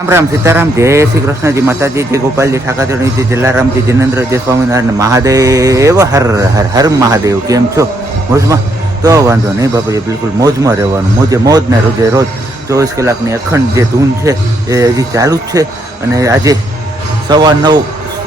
રામ રામ સીતારામ જય શ્રી કૃષ્ણજી માતાજી જય ગોપાલજી ઠાકાચરણી જય જલારામજી જિનેન્દ્ર જય સ્વામિનારાયણ મહાદેવ હર હર હર મહાદેવ. કેમ છો? મોજમાં? તો વાંધો નહીં બાપુજી, બિલકુલ મોજમાં રહેવાનું. મોજે મોજ ને રોજે રોજ 24 કલાકની અખંડ જે ધૂન છે એ હજી ચાલુ જ છે. અને આજે 9:15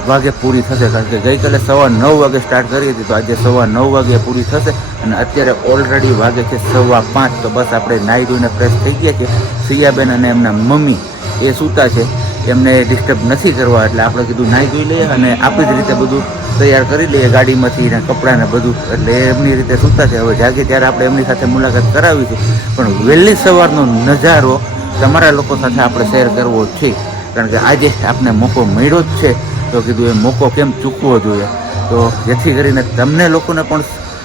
વાગે પૂરી થશે, કારણ કે ગઈકાલે 9:15 વાગે સ્ટાર્ટ કરી હતી, તો આજે 9:15 વાગે પૂરી થશે. અને અત્યારે ઓલરેડી વાગે છે 5:15. તો બસ આપણે નાહી ધોઈને ફ્રેશ થઈ ગયા છે. સિયાબેન અને એમના મમ્મી એ સૂતા છે, એમને ડિસ્ટર્બ નથી કરવા, એટલે આપણે કીધું નાહી ધોઈ લઈએ અને આપણી જ રીતે બધું તૈયાર કરી લઈએ ગાડીમાંથી ને કપડાં ને બધું. એટલે એમની રીતે સૂતા છે. હવે જાગે ત્યારે આપણે એમની સાથે મુલાકાત કરાવીશું. પણ વહેલી સવારનો નજારો તમારા લોકો સાથે આપણે શેર કરવો છે, કારણ કે આજે આપને મોકો મળ્યો જ છે. તો કીધું એ મોકો કેમ ચૂકવો જોઈએ, તો જેથી કરીને તમને લોકોને પણ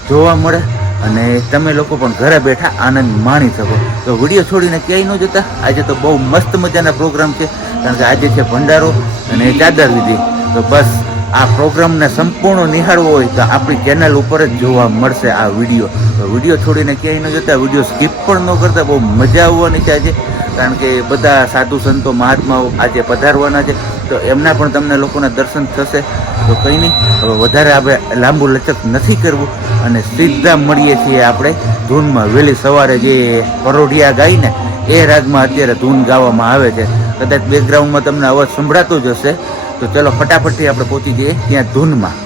જોવા મળે અને તમે લોકો પણ ઘરે બેઠા આનંદ માણી શકો. તો વિડીયો છોડીને ક્યાંય ન જતા. આજે તો બહુ મસ્ત મજાના પ્રોગ્રામ છે, કારણ કે આજે છે ભંડારો અને ચાદર વિધિ. તો બસ આ પ્રોગ્રામને સંપૂર્ણ નિહાળવો હોય તો આપણી ચેનલ ઉપર જ જોવા મળશે આ વિડીયો. તો વિડીયો છોડીને ક્યાંય ન જતા, વિડીયો સ્કીપ પણ ન કરતા. બહુ મજા આવવાની છે આજે, કારણ કે બધા સાધુ સંતો મહાત્માઓ આજે પધારવાના છે, તો એમના પણ તમને લોકોને દર્શન થશે. તો કંઈ નહીં, હવે વધારે આપણે લાંબુ લચક નથી કરવું અને સીધા મળીએ છીએ આપણે ધૂનમાં. વહેલી સવારે જે પરોઢિયા ગાય ને એ રાગમાં અત્યારે ધૂન ગાવામાં આવે છે. કદાચ બેકગ્રાઉન્ડમાં તમને અવાજ સંભળાતો જ હશે. તો ચલો ફટાફટથી આપણે પહોંચી જઈએ ત્યાં ધૂનમાં.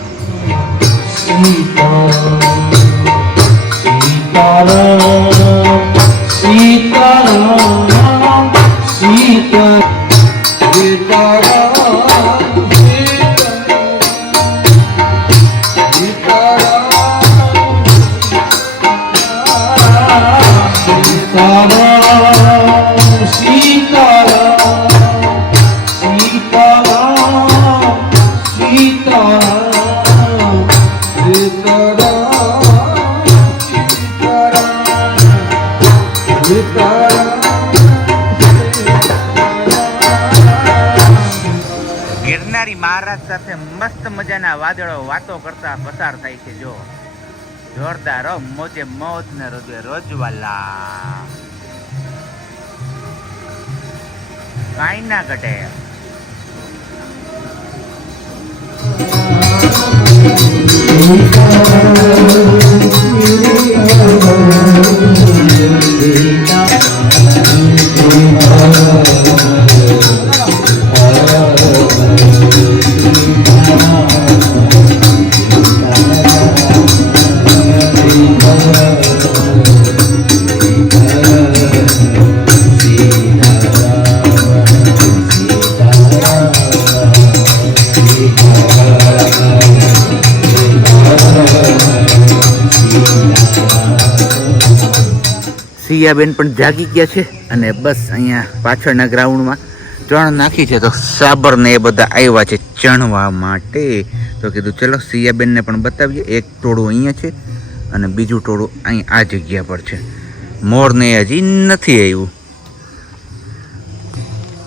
ગિરનારી મહારાજ સાથે મસ્ત મજાના વાદળો વાતો કરતા પસાર થાય છે. જો જોરદાર, મોજે મોજ ને રોજે રોજવાલા, કાંઈ ના ઘટે. સિયાબેન પણ જાગી ગયા છે અને બસ અહીંયા પાછળના ગ્રાઉન્ડમાં ચણ નાખી છે, તો સાબર ને એ બધા આવ્યા છે ચણવા માટે. તો કીધું ચલો સિયાબેનને પણ બતાવીએ. એક ટોળું અહીંયા છે અને બીજું ટોળું અહીં આ જગ્યા પર છે. મોરને હજી નથી આવ્યું.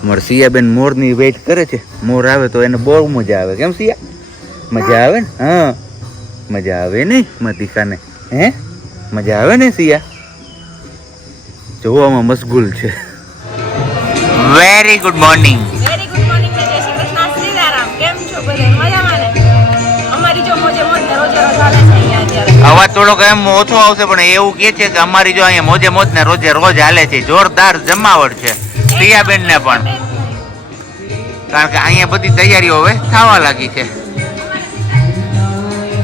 અમારે સિયાબેન મોરની વેઇટ કરે છે. મોર આવે તો એને બહુ મજા આવે. કેમ સિયા? મજા આવે ને? હા મજા આવે ને મતિકાને? હે મજા આવે ને સિયા? જોવામાં મશગુલ છે. Very good morning. Very good morning ને જય શ્રી કૃષ્ણ સીતારામ. કેમ છો બધા? મજામાં ને? અમારી જો મોજે મોજ ને રોજે રોજ હાલે છે અહીંયા અત્યારે. અવાજ થોડોક એમ ઓછો આવશે, પણ એવું કે છે કે અમારી જો અહીંયા મોજે મોજ ને રોજે રોજ હાલે છે. જોરદાર જમાવટ છે સિયાબેન ને પણ, કારણ કે અહીંયા બધી તૈયારીઓ હવે થવા લાગી છે.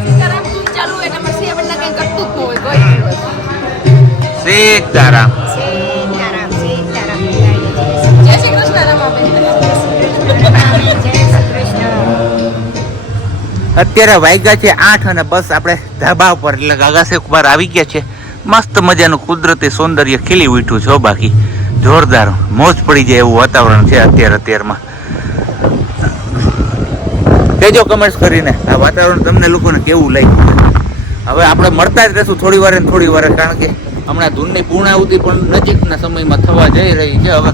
સીતારામ તું ચાલુ એટલે અમાર સિયાબેન ના કઈ કરતું જ ન હોય કોઈ દિવસ. સીતારામ. સીતારામ સીતારામ. જય શ્રી કૃષ્ણ રમાબેન. જય શ્રી કૃષ્ણ. અત્યારે વાગ્યા છે 8 અને બસ આપણે ધાબા ઉપર એટલે ગાગાસે ઉપર આવી ગયા છે. મસ્ત મજાનું કુદરતી સૌંદર્ય ખીલી ઉઠ્યું છે. બાકી જોરદાર મોજ પડી જાય એવું વાતાવરણ છે અત્યારમાં. કહેજો કમેન્ટ્સ કરીને આ વાતાવરણ તમને લોકોને કેવું લાગ્યું. હવે આપણે મળતા જ રહેશું થોડી વાર, કારણ કે હમણાં ધૂનની પૂર્ણાહુતિ પણ નજીકના સમયમાં થવા જઈ રહી છે. હવે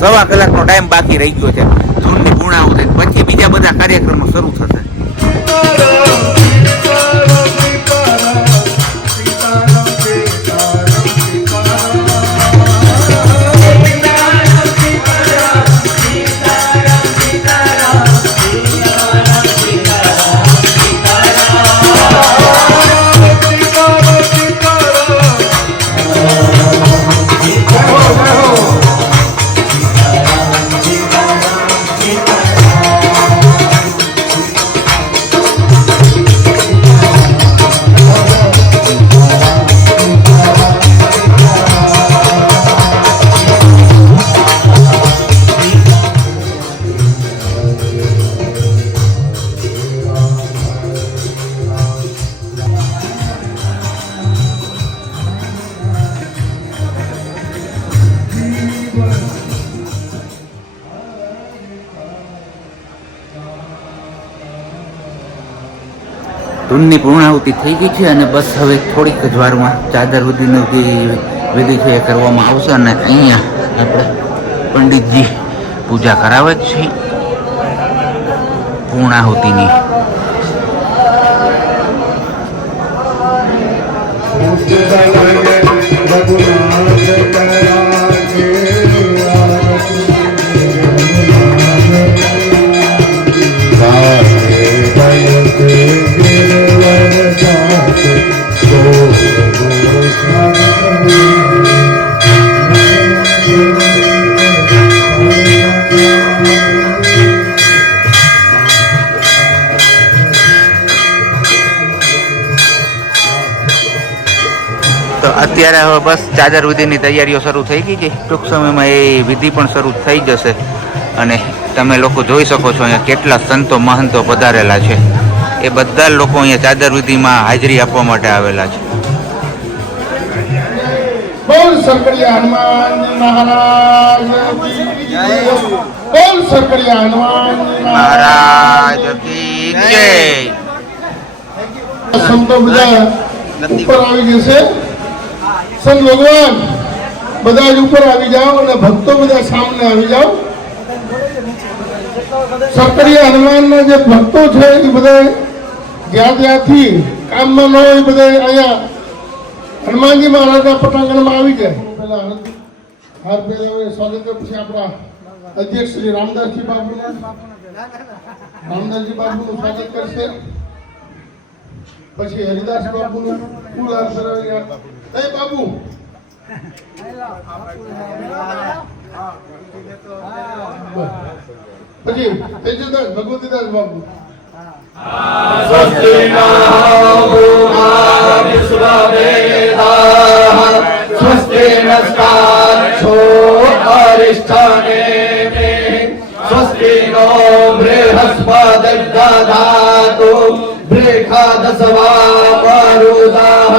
સવા કલાકનો ટાઈમ બાકી રહી ગયો છે ધૂનની પૂર્ણાહુતિ. પછી બીજા બધા કાર્યક્રમો શરૂ થશે. ધૂનની પૂર્ણાહુતિ થઈ ગઈ છે અને બસ હવે થોડીક જ વારમાં ચાદર વિધિની જે વિધિ છે એ કરવામાં આવશે અને અહીંયા આપણે પંડિતજી પૂજા કરાવે જ છે પૂર્ણાહુતિની. તો અત્યારે હવે બસ ચાદર વિધિની તૈયારીઓ શરૂ થઈ ગઈ છે. ટૂંક સમયમાં એ વિધિ પણ શરૂ થઈ જશે અને તમે લોકો જોઈ શકો છો અહીંયા કેટલા સંતો મહંતો પધારેલા છે. એ બધા લોકો અહીંયા ચાદર વિધિમાં હાજરી આપવા માટે આવેલા છે. બોલ સરકડિયા હનુમાન મહારાજ બોલ સરકડિયા હનુમાન મહારાજ કી જય. સંતો બધા ઉપર આવી જશે. સંત ભગવાન બધા જ ઉપર આવી જાઓ અને ભક્તો બધા સામે આવી જાઓ. સરકડિયા હનુમાનના જે ભક્તો છે એ બધા જ્યાં ત્યાંથી કામમાં ન હોય બધા અહીંયા હનુમાનજી મહારાજના પટાંગણમાં આવી જાય. પેલા હાર પહેલા સ્વાગત પછી આપણા અધ્યક્ષ શ્રી રામદાસજી બાબુનું સ્વાગત કરશે. પછી હરિદાસ બાબુનું ફૂલ હાર ધરાવી બાબુ પછી તેજદાસ ભગવતીદાસ બાબુ स्वस्ति स्वस्ति नस्ताक्षो अरिष्ठाने स्वस्ति नो बृहस्पतिर्दधातु बृहदस्वा मरुदः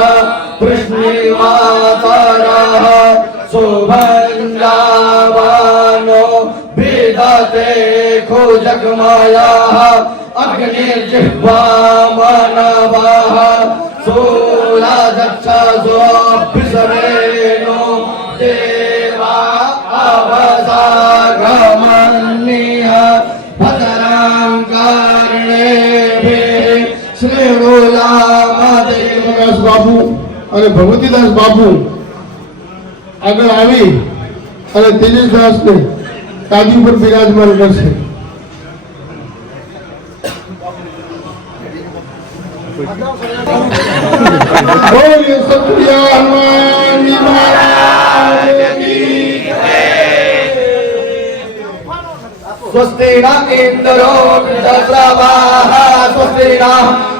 कृष्णीमातरः शुभञ्जावानो विदते खुजगमायाः अग्निर्जिह्वामनवः सूरादक्षसोऽभिषमेनो देवा अवसागमन्यः भद्रां कर्णेभिः શ્રીદાસ બાબુ અને ભગવતીદાસ બાબુ આગળ આવી અને તેજસદાસને ગાદી ઉપર બિરાજમાન કરશે. બોલીએ સત્યા હનુમાનજી મહારાજ કી જય. स्वस्ति न इन्द्रो वृद्धश्रवाः स्वस्ति न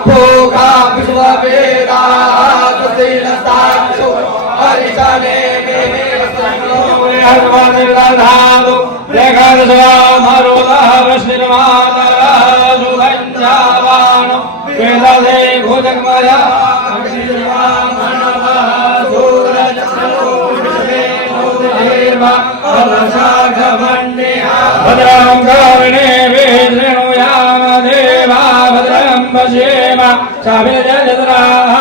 भोगा विश्ववेदाः स्वस्ति न साक्षो हरिशने हनुमानिर्दधातु रेखादशवामरुदः वृष्णिर्मातरः सुगञ्जावानो वेदसे भुजगमया भद्रं कर्णे विष्णुयाम देवा भद्रं पश्येम चाभिर्जयद्राः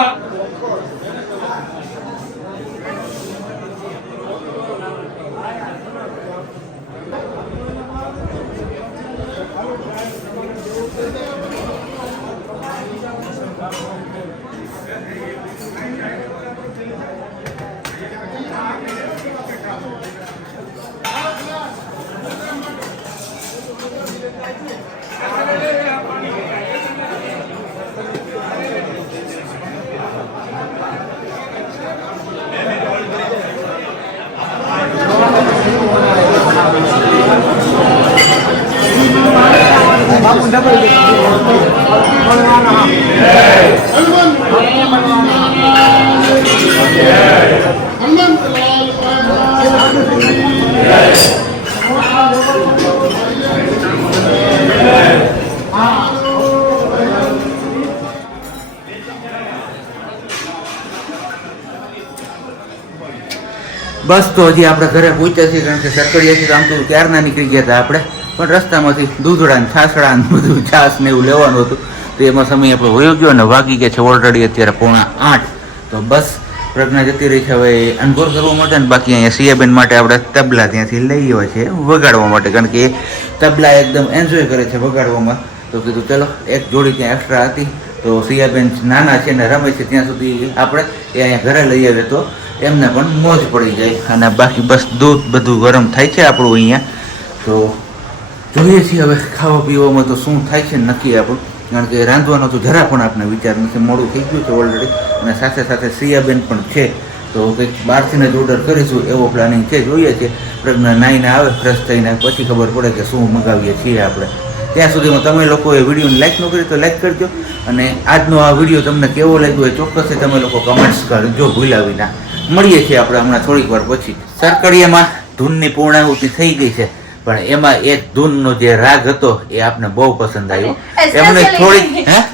બસ તો હજી આપણે ઘરે પહોંચ્યા છીએ, કારણ કે સરકડિયાથી તો આમ તો ક્યારના નીકળી ગયા હતા આપણે, પણ રસ્તામાંથી દૂધડા ને છાસડા ને બધું છાસ ને એવું લેવાનું હતું, તો એમાં સમય આપણો વયો ગયો અને વાગી ગયા છે ઓલરેડી અત્યારે 7:45. તો બસ પ્રજ્ઞા જતી રહી છે હવે અનગોર કરવા માટે, અને બાકી અહીંયા સિયાબેન માટે આપણે તબલા ત્યાંથી લઈ આવ્યા છે વગાડવા માટે, કારણ કે એ તબલા એકદમ એન્જોય કરે છે વગાડવામાં. તો કીધું ચલો એક જોડી ત્યાં એક્સ્ટ્રા હતી, તો સિયાબેન નાના છે ને રમે છે ત્યાં સુધી આપણે એ અહીંયા ઘરે લઈ આવીએ તો એમને પણ મોજ પડી જાય. અને બાકી બસ દૂધ બધું ગરમ થાય છે આપણું અહીંયા. તો જોઈએ છીએ હવે ખાવા પીવામાં તો શું થાય છે નક્કી આપણું, કારણ કે રાંધવાનો તો જરા પણ આપણે વિચાર નથી, મોડું થઈ ગયું છે ઓલરેડી. અને સાથે સાથે સિયાબેન પણ છે, તો કંઈક બહારથીને જ ઓર્ડર કરીશું એવો પ્લાનિંગ છે. જોઈએ છીએ પ્રજ્ઞા નાઈને આવે ફ્રેશ થઈને પછી ખબર પડે કે શું મંગાવીએ છીએ આપણે. ત્યાં સુધીમાં તમે લોકોએ વિડીયોને લાઈક ન કરી તો લાઈક કરજો, અને આજનો આ વિડીયો તમને કેવો લાગ્યો એ ચોક્કસથી તમે લોકો કમેન્ટ્સ કરજો ભૂલાવી ના. મળીએ છીએ આપણે હમણાં થોડીક વાર પછી. સરકડીયામાં ધૂનની પૂર્ણાહુતિ થઈ ગઈ છે, પણ એમાં એક ધૂનનો જે રાગ હતો એ આપને બહુ પસંદ આવ્યો. એમને થોડીક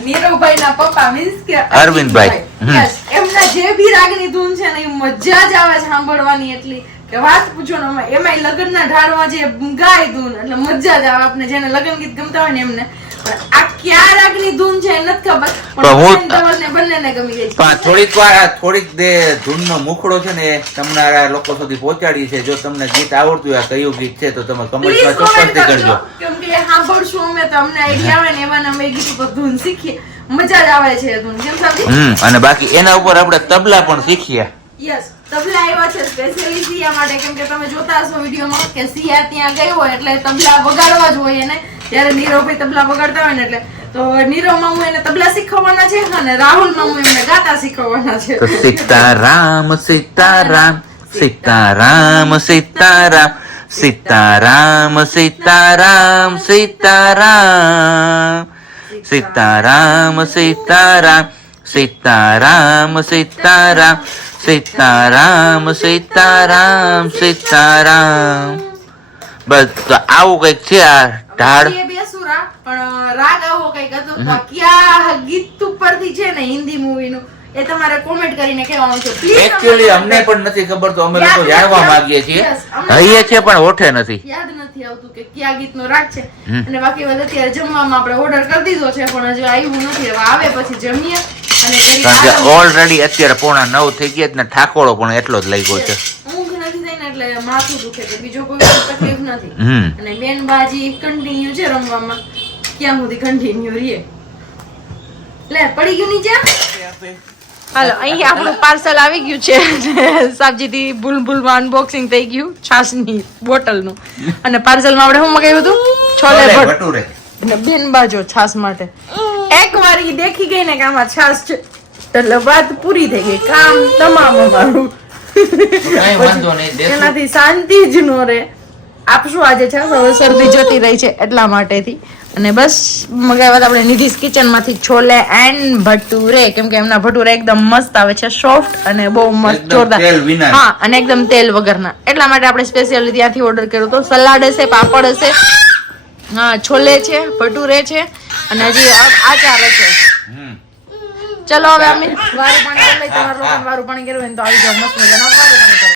નીરવભાઈના પપ્પા મીન્સ કે અરવિંદભાઈ, Yes, એમના જે બી રાગની ધૂન છે ને એ મજા જ આવે છે સાંભળવાની, એટલી કે વાત પૂછો ને. એમાં લગ્નના ઢાળમાં જે ગાય ધૂન એટલે મજા જ આવે આપને, જેને લગ્ન ગીત ગમતા હોય ને એમને. પણ આ ક્યાં રાગની ધૂન છે એ નથી ખબર, પણ ધવલને બંનેને ગમી ગઈ છે. થોડીક વાર થોડીક દે ધૂનનો મુખડો છે ને એ તમારા લોકો સુધી પહોંચાડી છે. જો તમને ગીત આવડતું હોય, આ કયું ગીત છે, તો તમે કમેન્ટમાં ચોક્કસથી કરજો, કેમ કે સાંભળશું અમે તો અમને આઈડિયા આવે ને એવા અમે ગીત ઉપર ધૂન શીખીએ, મજા જ આવે છે ધૂન. કેમ સાહેબ? અને બાકી એના ઉપર આપણે તબલા પણ શીખીએ. યસ, તબલા આવ્યા છે સ્પેશિયલી સિયા માટે, કેમ કે તમે જોતા હશો વિડીયોમાં કે સિયા ત્યાં ગઈ હોય એટલે તબલા વગાડવા જ હોય એને. ત્યારે નીરવભાઈ તબલા વગાડતા હોય ને એટલે તો નીરવ મામુ એને તબલા શીખવવાના છે અને રાહુલ મામુ એમને ગાતા શીખવવાના છે. તો સીતારામ સીતારામ સીતારામ સીતારામ સીતારામ સીતારામ સીતારામ સીતારામ સીતારામ સીતારામ સીતારામ સીતારામ સીતારામ સીતારામ. બસ તો આવું કઈક છે આ ઢાળ. એ બે સુરા પણ રાગ આવો કઈક હતો. તો ક્યાં ગીત ઉપરથી છે ને હિન્દી મૂવી નું એ તમારે કોમેન્ટ કરીને કહેવાનું છે. એકચ્યુઅલી અમને પણ નથી ખબર, તો અમે લોકો જાણવા માંગીએ છીએ. હૈયે છે પણ ઓઠે નથી, યાદ નથી આવતું કે કયા ગીતનો રાગ છે. અને બાકી બધા અત્યારે જમવામાં આપણે ઓર્ડર કરી દીધો છે પણ હજુ આવ્યું નથી. હવે આવે પછી જમીએ. અને કારણ કે ઓલરેડી અત્યારે 8:45 થઈ ગયા ને ઠાકોરો પણ એટલો જ લાગ્યો છે. ઊંઘ નથી થઈ ને એટલે માથું દુખે છે, બીજો કોઈ તકલીફ નથી. અને બેન બાજી કન્ટિન્યુ છે રમવામાં, ક્યાં સુધી કન્ટિન્યુ રહીએ. લે પડી ગયું નીચે. હાલો, અહીંયા આપણું પાર્સલ આવી ગયું છે. સાબજીથી ભૂલમાં અનબોક્સિંગ થઈ ગયું છાસની બોટલનું. અને પાર્સલમાં આપણે શું મગાવ્યું હતું? છોલે ભટુરે. અને બેન બાજો છાસ માટે. એકવાર ઈ દેખી ગઈ ને કે આમાં છાસ છે એટલે વાત પૂરી થઈ ગઈ, કામ તમામ અમારું. એનાથી શાંતિ જ નો રે. આપશું આજે છે, હવે શરદી જતી રહી છે એટલા માટેથી. અને બસ મગાવ્યા આપણે નિધિસ કિચન માંથી છોલે એન્ડ ભટુરે, કેમ કે એમના ભટુરે એકદમ મસ્ત આવે છે, સોફ્ટ અને બહુ મસ્ત જોરદાર. હા, અને એકદમ તેલ વગરના. એટલા માટે આપણે સ્પેશિયલી ત્યાંથી ઓર્ડર કર્યો હતો. સલાડ હશે, પાપડ હશે, હા, છોલે છે, ભટુરે છે અને હજી આચાર છે. ચલો હવે અમે વારું પાણી કરી લઈએ. તમારું વારું પાણી કરવું હોય તો આવી જાવ, મસ્ત મજાના વારું પાણી કરો.